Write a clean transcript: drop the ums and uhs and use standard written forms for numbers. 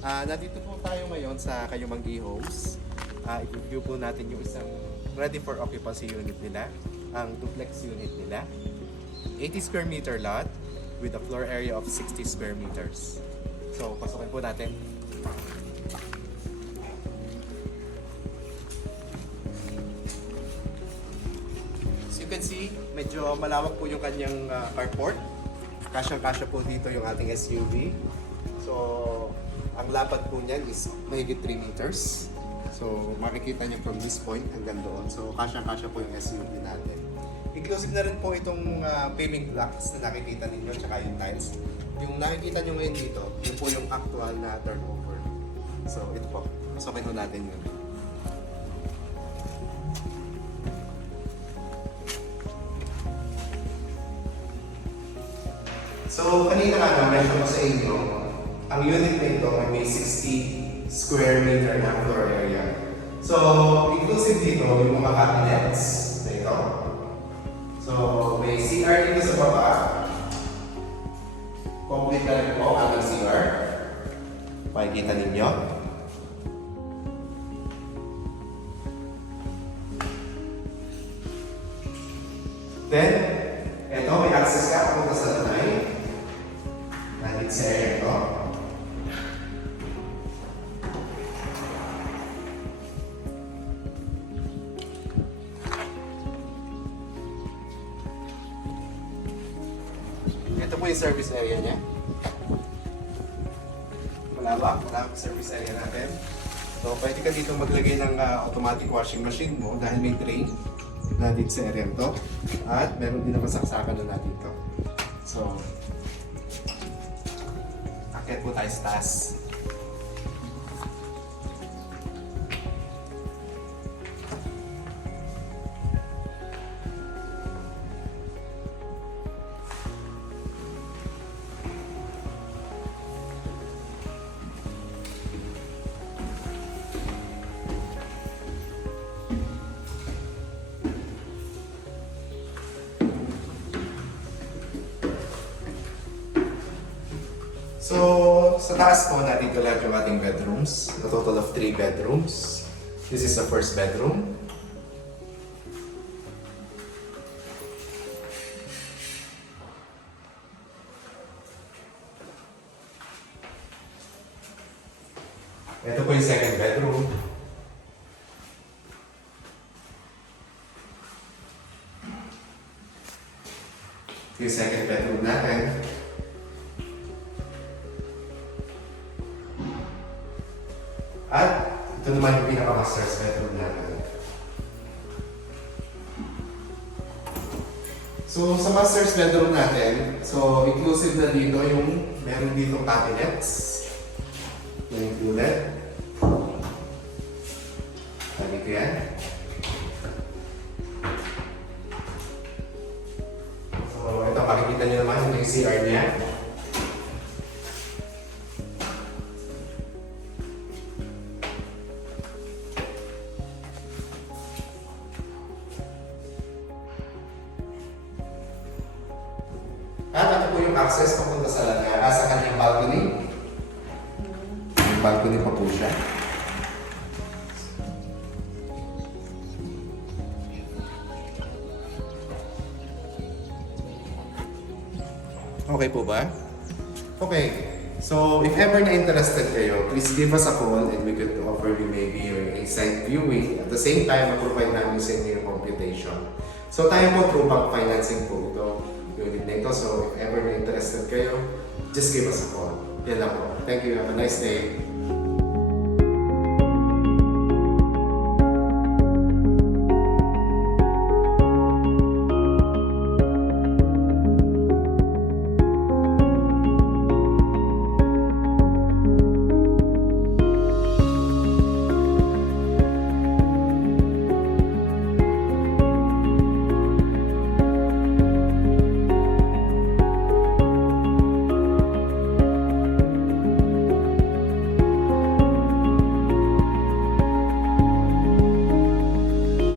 Nandito po tayo ngayon sa Kayumanggi Homes. I-review po natin yung isang ready for occupancy unit nila, ang duplex unit nila. 80 square meter lot with a floor area of 60 square meters. So, pasokin po natin. As you can see, medyo malawak po yung kanyang carport. Kasyang-kasya po dito yung ating SUV. So, ang lapad po niyan is mahigit 3 meters. So, makikita niyo from this point hanggang doon. So, kasyang-kasya po yung SUV natin. Inclusive na rin po itong paving blocks na nakikita ninyo, tsaka yung tiles. Yung nakikita niyo ngayon dito, yun po yung actual na turnover. So, ito po. Pasokin po natin yun. So, kanina nga na-mention ko sa inyo, ang unit na ito ay may 60 square meter na floor area. So, inclusive dito yung mga cabinets na ito. So, may CR dito sa baba. Complete na rin po ang CR. Pakikita ninyo. Then, ito may access ka papunta sa lanay. Nandito sa area ito. Ito po yung service area niya. Malawak service area natin. So, pwede ka dito maglagay ng automatic washing machine mo dahil may drain na dito sa area ito. At meron din naman saksakan na dito. So, akit po tayo sa taas. So, sa taas po, nandito lahat yung ating bedrooms. A total of 3 bedrooms. This is the first bedroom. Ito po yung second bedroom. Ito yung second bedroom natin. At ito naman yung pinaka-master's bedroom natin. So, sa master's bedroom natin, so inclusive na dito yung meron dito cabinets. Yung included. Dito yan. So, ito makikita nyo naman yung CR niya. At ito po yung access papunta sa sa kanyang balcony. Yung balcony pa po siya. Okay po ba? Okay. So, if ever na interested kayo, please give us a call and we could offer you maybe your inside viewing. At the same time, mag-provide namin sa inyo yung computation. So, tayo po through bank financing po ito. Unit na ito. So, if ever na interested kayo, just give us a call. Yan lang po. Thank you. Have a nice day.